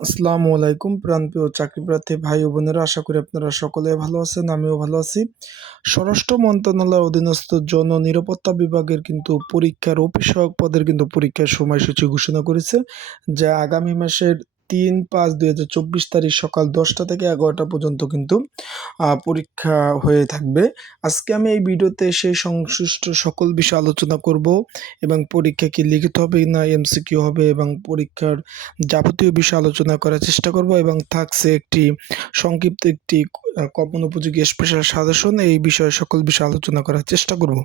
আসসালামু আলাইকুম, প্রাণপ্রিয় চাকরি প্রার্থী ভাই ও বোনেরা, আশা করি আপনারা সকলে ভালো আছেন, আমিও ভালো আছি। স্বরাষ্ট্র মন্ত্রণালয়ের অধীনস্থ জন নিরাপত্তা বিভাগের কিন্তু পরীক্ষার অফিসক পদের কিন্তু পরীক্ষার সময়সূচি ঘোষণা করেছে, যা আগামী মাসের তিন পাঁচ দুই হাজার চব্বিশ তারিখ সকাল দশটা থেকে এগারোটা পর্যন্ত কিন্তু পরীক্ষা হয়ে থাকবে। আজকে আমি এই ভিডিওতে সেই সংশ্লিষ্ট সকল বিষয় আলোচনা করব এবং পরীক্ষা কি লিখিত হবে না এমসিকিউ হবে এবং পরীক্ষার যাবতীয় বিষয় আলোচনা করার চেষ্টা করব এবং থাকছে একটি সংক্ষিপ্ত একটি কমন উপযোগী স্পেশাল সাজেশন এই বিষয়ে সকল বিষয়ে আলোচনা করার চেষ্টা করব।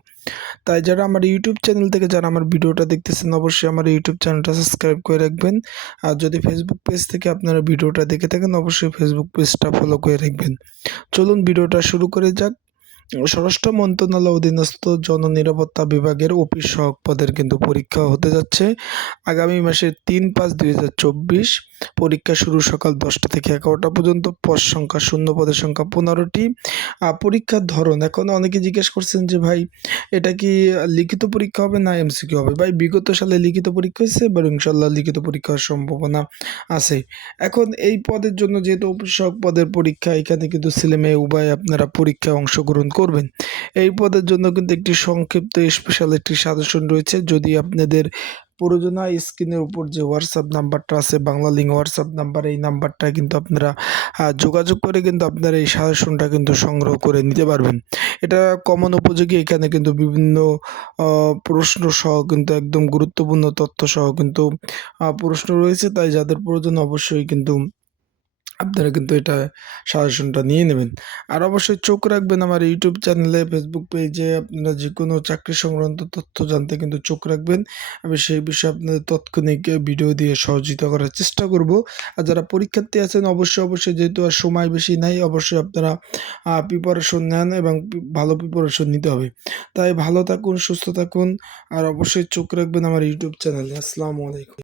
তাই যারা আমার ইউটিউব চ্যানেল থেকে যারা আমার ভিডিওটা দেখতেছেন, অবশ্যই আমার ইউটিউব চ্যানেলটা সাবস্ক্রাইব করে রাখবেন। আর যদি ফেসবুক পেজ থেকে আপনারা ভিডিওটা দেখে থাকেন, অবশ্যই ফেসবুক পেজটা ফলো করে রাখবেন। চলুন ভিডিওটা শুরু করে যাক। স্বরাষ্ট্র মন্ত্রণালয় অধীনস্থ জননিরাপত্তা বিভাগের অফিস সহক পদের কিন্তু পরীক্ষা হতে যাচ্ছে। আগামী মাসের তিন পাঁচ দুই পরীক্ষা শুরু সকাল দশটা থেকে এগারোটা পর্যন্ত, পদ সংখ্যা শূন্য, পদের সংখ্যা পনেরোটি। পরীক্ষার ধরন, এখন অনেকে জিজ্ঞেস করছেন যে ভাই, এটা কি লিখিত পরীক্ষা হবে না এমসিকিউ হবে? ভাই, বিগত সালে লিখিত পরীক্ষা হয়েছে, এবার ইনশাল্লাহ লিখিত পরীক্ষার সম্ভাবনা আছে। এখন এই পদের জন্য যেহেতু অফিসক পদের পরীক্ষা, এখানে কিন্তু ছেলে মেয়ে উভয় আপনারা পরীক্ষায় অংশগ্রহণ করবেন। এই পদের জন্য কিন্তু একটি সংক্ষিপ্ত স্পেশাল একটি সাজেশন রয়েছে। যদি আপনাদের প্রয়োজন হয় স্ক্রিনের উপর যে হোয়াটসঅ্যাপ নাম্বারটা আছে, বাংলা লিঙ্ক হোয়াটসঅ্যাপ নাম্বার এই নাম্বারটা কিন্তু আপনারা যোগাযোগ করে কিন্তু আপনারা এই সাজেশনটা কিন্তু সংগ্রহ করে নিতে পারবেন। এটা কমন উপযোগী, এখানে কিন্তু বিভিন্ন প্রশ্ন সহ কিন্তু একদম গুরুত্বপূর্ণ তথ্য সহ কিন্তু প্রশ্ন রয়েছে। তাই যাদের প্রয়োজন অবশ্যই কিন্তু আপনারা কিন্তু এটা সাজেশনটা নিয়ে নেবেন। আর অবশ্যই চোখ রাখবেন আমার ইউটিউব চ্যানেলে ফেসবুক পেজে আপনারা যে কোনো চাকরি সংক্রান্ত তথ্য জানতে কিন্তু চোখ রাখবেন। আমি সেই বিষয়ে আপনাদের তাৎক্ষণিক ভিডিও দিয়ে সহযোগিতা করার চেষ্টা করব। আর যারা পরীক্ষার্থী আছেন, অবশ্যই অবশ্যই যেহেতু আর সময় বেশি নাই, অবশ্যই আপনারা প্রিপারেশন নেন এবং ভালো প্রিপারেশন নিতে হবে। তাই ভালো থাকুন, সুস্থ থাকুন। আর অবশ্যই চোখ রাখবেন আমার ইউটিউব চ্যানেলে আসসালামু আলাইকুম।